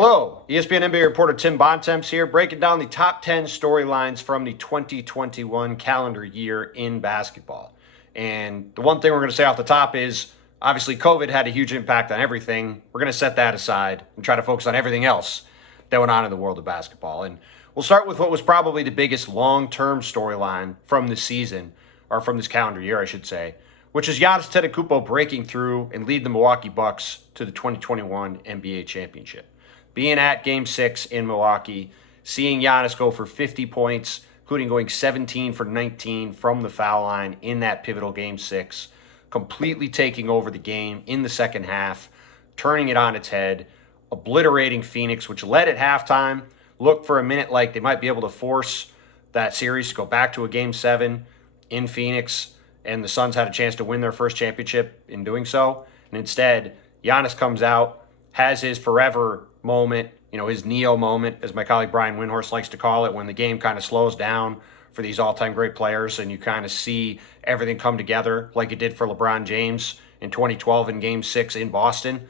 Hello, ESPN NBA reporter Tim Bontemps here, breaking down the top 10 storylines from the 2021 calendar year in basketball. And the one thing we're going to say off the top is, obviously, COVID had a huge impact on everything. We're going to set that aside and try to focus on everything else that went on in the world of basketball. And we'll start with what was probably the biggest long-term storyline from this season, or from this calendar year, I should say, which is Giannis Antetokounmpo breaking through and leading the Milwaukee Bucks to the 2021 NBA championship. Being at Game 6 in Milwaukee, seeing Giannis go for 50 points, including going 17 for 19 from the foul line in that pivotal Game 6, completely taking over the game in the second half, turning it on its head, obliterating Phoenix, which led at halftime, looked for a minute like they might be able to force that series to go back to a Game 7 in Phoenix, and the Suns had a chance to win their first championship in doing so. And instead, Giannis comes out, has his forever moment, his Neo moment, as my colleague Brian Windhorst likes to call it, when the game kind of slows down for these all-time great players and you kind of see everything come together like it did for LeBron James in 2012 in Game 6 in Boston.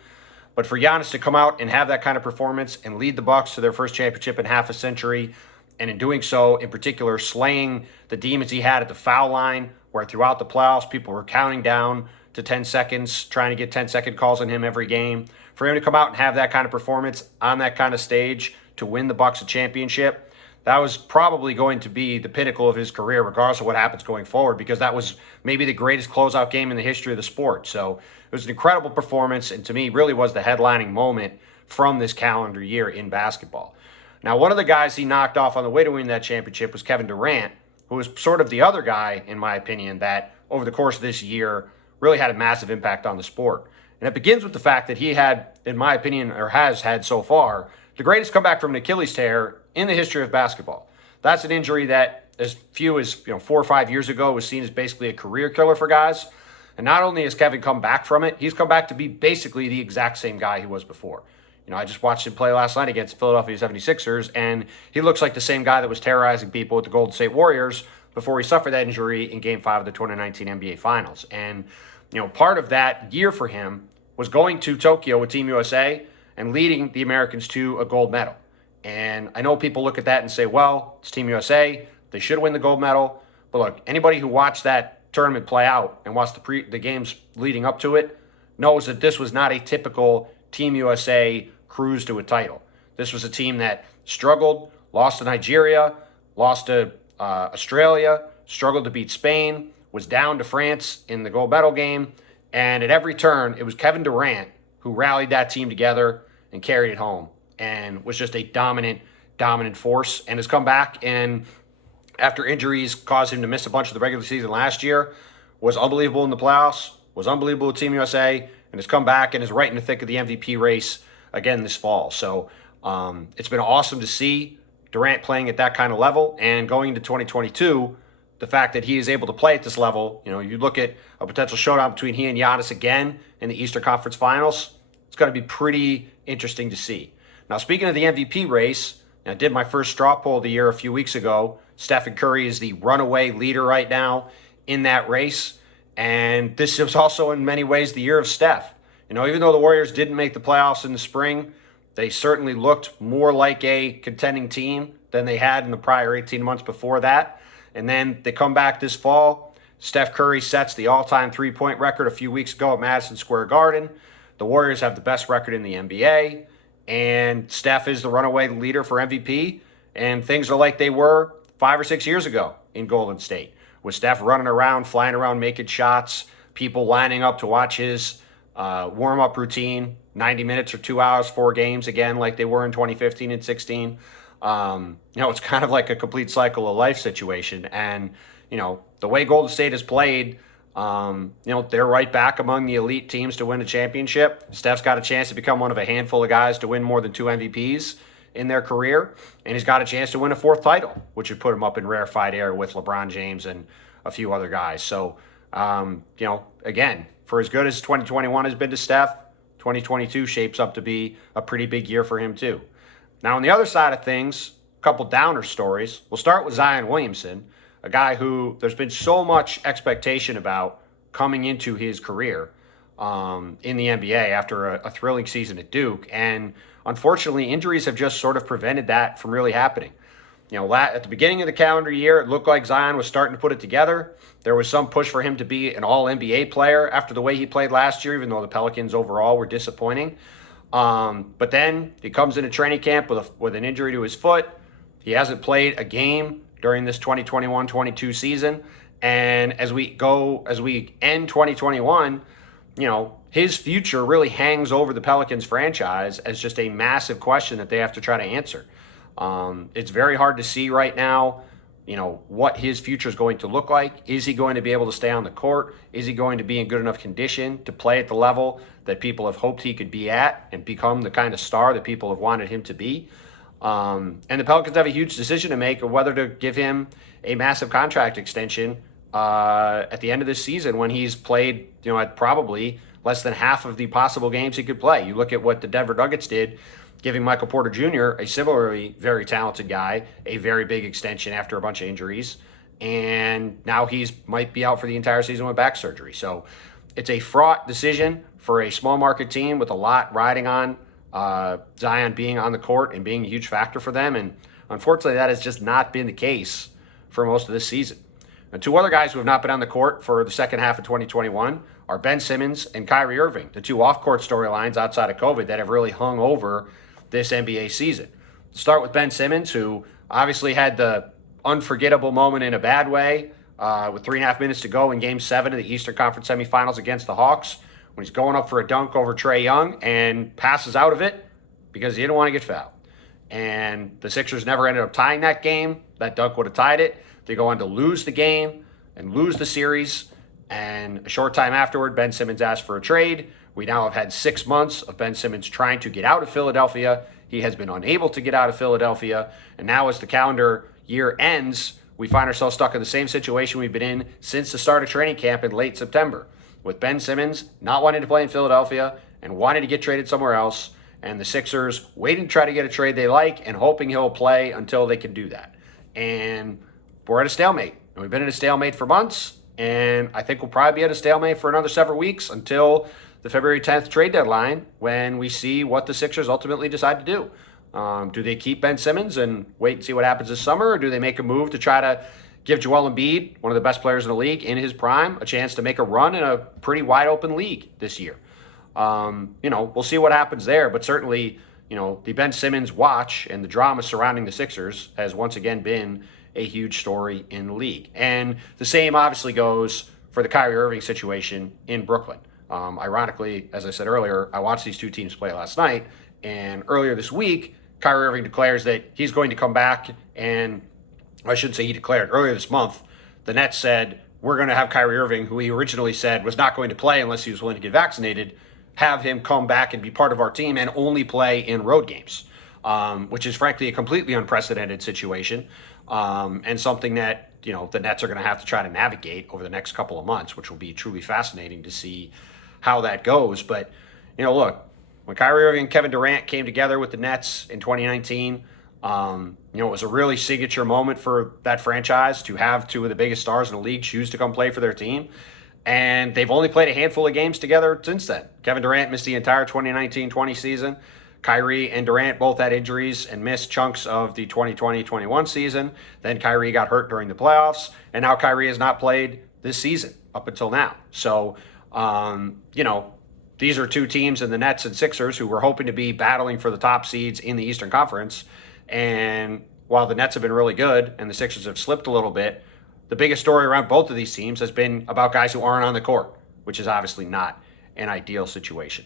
But for Giannis to come out and have that kind of performance and lead the Bucks to their first championship in half a century, and in doing so, in particular, slaying the demons he had at the foul line, where throughout the playoffs, people were counting down to 10 seconds, trying to get 10-second calls on him every game. For him to come out and have that kind of performance on that kind of stage to win the Bucks a championship, that was probably going to be the pinnacle of his career, regardless of what happens going forward, because that was maybe the greatest closeout game in the history of the sport. So it was an incredible performance, and to me, really was the headlining moment from this calendar year in basketball. Now, one of the guys he knocked off on the way to win that championship was Kevin Durant, who was sort of the other guy, in my opinion, that over the course of this year really had a massive impact on the sport. And it begins with the fact that he had, in my opinion, or has had so far, the greatest comeback from an Achilles tear in the history of basketball. That's an injury that, as few as 4 or 5 years ago, was seen as basically a career killer for guys. And not only has Kevin come back from it, he's come back to be basically the exact same guy he was before. I just watched him play last night against Philadelphia 76ers, and he looks like the same guy that was terrorizing people with the Golden State Warriors before he suffered that injury in Game 5 of the 2019 NBA Finals. And part of that year for him was going to Tokyo with Team USA and leading the Americans to a gold medal. And I know people look at that and say, well, it's Team USA, they should win the gold medal. But look, anybody who watched that tournament play out and watched the games leading up to it knows that this was not a typical Team USA cruise to a title. This was a team that struggled, lost to Nigeria, lost to Australia, struggled to beat Spain, was down to France in the gold medal game, and at every turn, it was Kevin Durant who rallied that team together and carried it home and was just a dominant force, and has come back, and after injuries caused him to miss a bunch of the regular season last year, was unbelievable in the playoffs, was unbelievable with Team USA, and has come back and is right in the thick of the MVP race again this fall. So it's been awesome to see Durant playing at that kind of level, and going into 2022, the fact that he is able to play at this level, you look at a potential showdown between he and Giannis again in the Eastern Conference Finals, it's going to be pretty interesting to see. Now, speaking of the MVP race, I did my first straw poll of the year a few weeks ago. Steph Curry is the runaway leader right now in that race, and this is also in many ways the year of Steph. Even though the Warriors didn't make the playoffs in the spring, they certainly looked more like a contending team than they had in the prior 18 months before that. And then they come back this fall. Steph Curry sets the all-time three-point record a few weeks ago at Madison Square Garden. The Warriors have the best record in the NBA, and Steph is the runaway leader for MVP, and things are like they were 5 or 6 years ago in Golden State, with Steph running around, flying around, making shots, people lining up to watch his warm-up routine, 90 minutes or 2 hours, 4 games, again, like they were in 2015 and 16. It's kind of like a complete cycle of life situation. And, the way Golden State has played, they're right back among the elite teams to win a championship. Steph's got a chance to become one of a handful of guys to win more than 2 MVPs in their career. And he's got a chance to win a 4th title, which would put him up in rarefied air with LeBron James and a few other guys. So, again, for as good as 2021 has been to Steph, 2022 shapes up to be a pretty big year for him too. Now, on the other side of things, a couple downer stories. We'll start with Zion Williamson, a guy who there's been so much expectation about coming into his career in the NBA after a thrilling season at Duke. And unfortunately, injuries have just sort of prevented that from really happening. At the beginning of the calendar year, it looked like Zion was starting to put it together. There was some push for him to be an all-NBA player after the way he played last year, even though the Pelicans overall were disappointing. But then he comes into training camp with an injury to his foot. He hasn't played a game during this 2021-22 season. And as we end 2021, his future really hangs over the Pelicans franchise as just a massive question that they have to try to answer. It's very hard to see right now, what his future is going to look like. Is he going to be able to stay on the court? Is he going to be in good enough condition to play at the level that people have hoped he could be at and become the kind of star that people have wanted him to be? And the Pelicans have a huge decision to make of whether to give him a massive contract extension at the end of this season when he's played, at probably less than half of the possible games he could play. You look at what the Denver Nuggets did, giving Michael Porter Jr., a similarly very talented guy, a very big extension after a bunch of injuries. And now he's might be out for the entire season with back surgery. So it's a fraught decision for a small market team with a lot riding on Zion being on the court and being a huge factor for them. And unfortunately, that has just not been the case for most of this season. And two other guys who have not been on the court for the second half of 2021 are Ben Simmons and Kyrie Irving, the two off-court storylines outside of COVID that have really hung over this NBA season. Start with Ben Simmons, who obviously had the unforgettable moment in a bad way with 3.5 minutes to go in Game 7 of the Eastern Conference semifinals against the Hawks when he's going up for a dunk over Trae Young and passes out of it because he didn't want to get fouled. And the Sixers never ended up tying that game. That dunk would have tied it. They go on to lose the game and lose the series. And a short time afterward, Ben Simmons asked for a trade. We now have had 6 months of Ben Simmons trying to get out of Philadelphia. He has been unable to get out of Philadelphia. And now as the calendar year ends, we find ourselves stuck in the same situation we've been in since the start of training camp in late September, with Ben Simmons not wanting to play in Philadelphia and wanting to get traded somewhere else, and the Sixers waiting to try to get a trade they like and hoping he'll play until they can do that. And we're at a stalemate. And we've been at a stalemate for months, and I think we'll probably be at a stalemate for another several weeks until the February 10th trade deadline when we see what the Sixers ultimately decide to do. Do they keep Ben Simmons and wait and see what happens this summer, or do they make a move to try to give Joel Embiid, one of the best players in the league, in his prime, a chance to make a run in a pretty wide open league this year? We'll see what happens there, but certainly, the Ben Simmons watch and the drama surrounding the Sixers has once again been a huge story in the league. And the same obviously goes for the Kyrie Irving situation in Brooklyn. Ironically, as I said earlier, I watched these two teams play last night, and earlier this week, Kyrie Irving declares that he's going to come back, and I shouldn't say he declared, earlier this month, the Nets said, we're going to have Kyrie Irving, who he originally said was not going to play unless he was willing to get vaccinated, have him come back and be part of our team and only play in road games, which is frankly a completely unprecedented situation, and something that, the Nets are going to have to try to navigate over the next couple of months, which will be truly fascinating to see how that goes. But, look, when Kyrie Irving and Kevin Durant came together with the Nets in 2019, it was a really signature moment for that franchise to have two of the biggest stars in the league choose to come play for their team. And they've only played a handful of games together since then. Kevin Durant missed the entire 2019-20 season. Kyrie and Durant both had injuries and missed chunks of the 2020-21 season. Then Kyrie got hurt during the playoffs. And now Kyrie has not played this season up until now. So, these are two teams in the Nets and Sixers who were hoping to be battling for the top seeds in the Eastern Conference. And while the Nets have been really good and the Sixers have slipped a little bit, the biggest story around both of these teams has been about guys who aren't on the court, which is obviously not an ideal situation.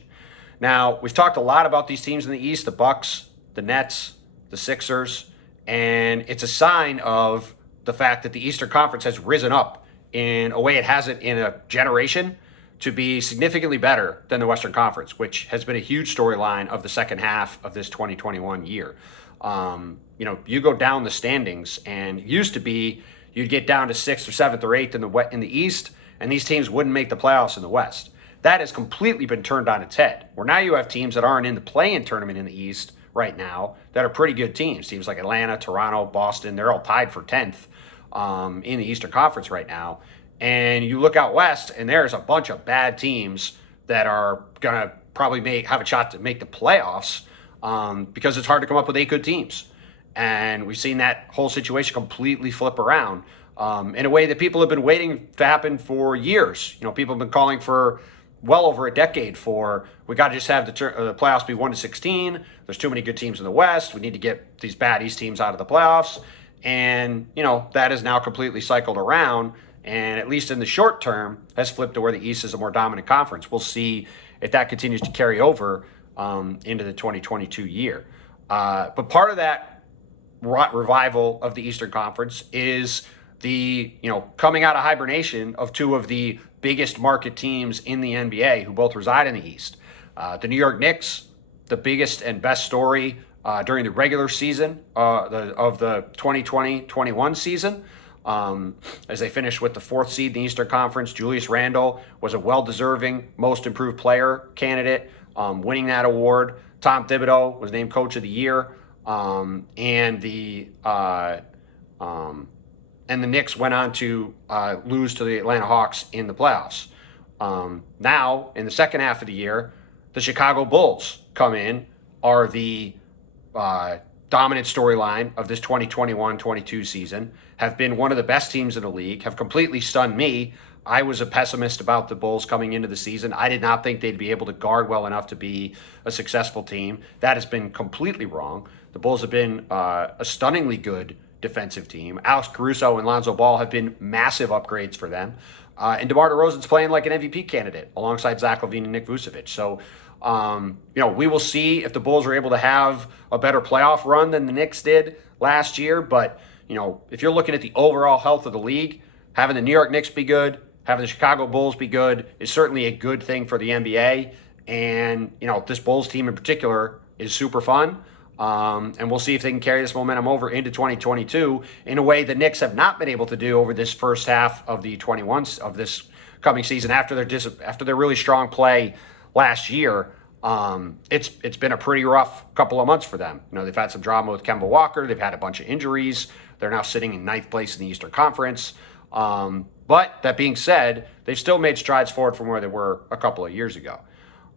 Now, we've talked a lot about these teams in the East, the Bucks, the Nets, the Sixers, and it's a sign of the fact that the Eastern Conference has risen up in a way it hasn't in a generation to be significantly better than the Western Conference, which has been a huge storyline of the second half of this 2021 year. You go down the standings, and it used to be you'd get down to 6th or 7th or 8th in the East, and these teams wouldn't make the playoffs in the West. That has completely been turned on its head, where now you have teams that aren't in the play-in tournament in the East right now that are pretty good teams. Teams like Atlanta, Toronto, Boston, they're all tied for 10th in the Eastern Conference right now. And you look out West, and there's a bunch of bad teams that are going to probably have a shot to make the playoffs. because it's hard to come up with 8 good teams. And we've seen that whole situation completely flip around in a way that people have been waiting to happen for years. People have been calling for well over a decade for, we got to just have the playoffs be 1-16. There's too many good teams in the West. We need to get these bad East teams out of the playoffs. And, that is now completely cycled around. And at least in the short term, has flipped to where the East is a more dominant conference. We'll see if that continues to carry over into the 2022 year. But part of that revival of the Eastern Conference is the, coming out of hibernation of 2 of the biggest market teams in the NBA who both reside in the East. The New York Knicks, the biggest and best story during the regular season of the 2020-21 season. As they finished with the 4th seed in the Eastern Conference, Julius Randle was a well-deserving Most Improved Player candidate, winning that award. Tom Thibodeau was named Coach of the Year, and the Knicks went on to lose to the Atlanta Hawks in the playoffs. Now, in the second half of the year, the Chicago Bulls come in, are the dominant storyline of this 2021-22 season, have been one of the best teams in the league, have completely stunned me. I was a pessimist about the Bulls coming into the season. I did not think they'd be able to guard well enough to be a successful team. That has been completely wrong. The Bulls have been a stunningly good defensive team. Alex Caruso and Lonzo Ball have been massive upgrades for them. And DeMar DeRozan's playing like an MVP candidate alongside Zach LaVine and Nick Vucevic. So, we will see if the Bulls are able to have a better playoff run than the Knicks did last year. But, if you're looking at the overall health of the league, having the New York Knicks be good, having the Chicago Bulls be good is certainly a good thing for the NBA. And, this Bulls team in particular is super fun. And we'll see if they can carry this momentum over into 2022 in a way the Knicks have not been able to do over this first half of the 21 of this coming season after their really strong play last year. It's been a pretty rough couple of months for them. They've had some drama with Kemba Walker. They've had a bunch of injuries. They're now sitting in 9th place in the Eastern Conference. But that being said, they've still made strides forward from where they were a couple of years ago.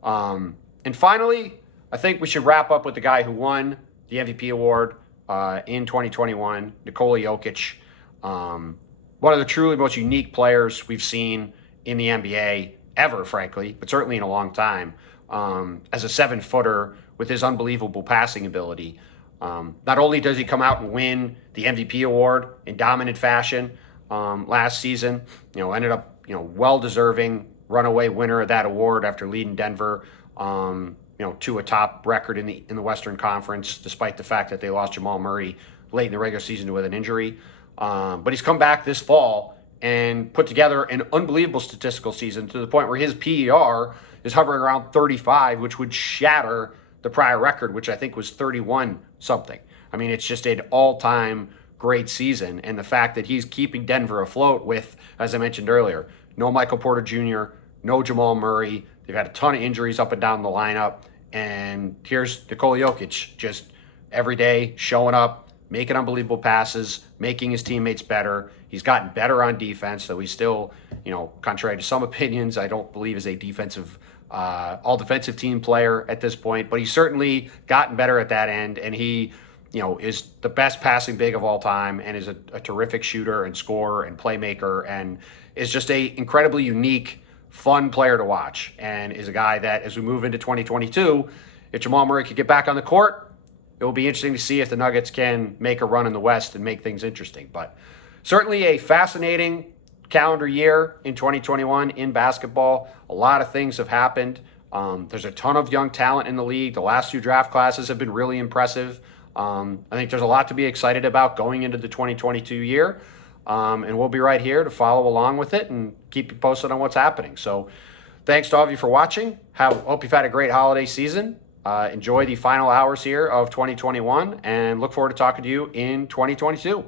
And finally, I think we should wrap up with the guy who won the MVP award in 2021, Nikola Jokic. One of the truly most unique players we've seen in the NBA ever, frankly, but certainly in a long time, as a 7-footer with his unbelievable passing ability. Not only does he come out and win the MVP award in dominant fashion last season, ended up, well-deserving runaway winner of that award after leading Denver, to a top record in the Western Conference, despite the fact that they lost Jamal Murray late in the regular season with an injury. But he's come back this fall and put together an unbelievable statistical season to the point where his PER is hovering around 35, which would shatter the prior record, which I think was 31 something. I mean, it's just an all-time great season. And the fact that he's keeping Denver afloat with, as I mentioned earlier, no Michael Porter Jr., no Jamal Murray. They've had a ton of injuries up and down the lineup. And here's Nikola Jokic just every day showing up, making unbelievable passes, making his teammates better. He's gotten better on defense, though he's still, contrary to some opinions, I don't believe is a all-defensive team player at this point. But he's certainly gotten better at that end, and he, is the best passing big of all time and is a terrific shooter and scorer and playmaker and is just a incredibly unique, fun player to watch, and is a guy that, as we move into 2022, if Jamal Murray could get back on the court, it will be interesting to see if the Nuggets can make a run in the West and make things interesting. But certainly a fascinating calendar year in 2021 in basketball. A lot of things have happened. There's a ton of young talent in the league. The last 2 draft classes have been really impressive. I think there's a lot to be excited about going into the 2022 year. And we'll be right here to follow along with it and keep you posted on what's happening. So thanks to all of you for watching. Hope you've had a great holiday season. Enjoy the final hours here of 2021 and look forward to talking to you in 2022.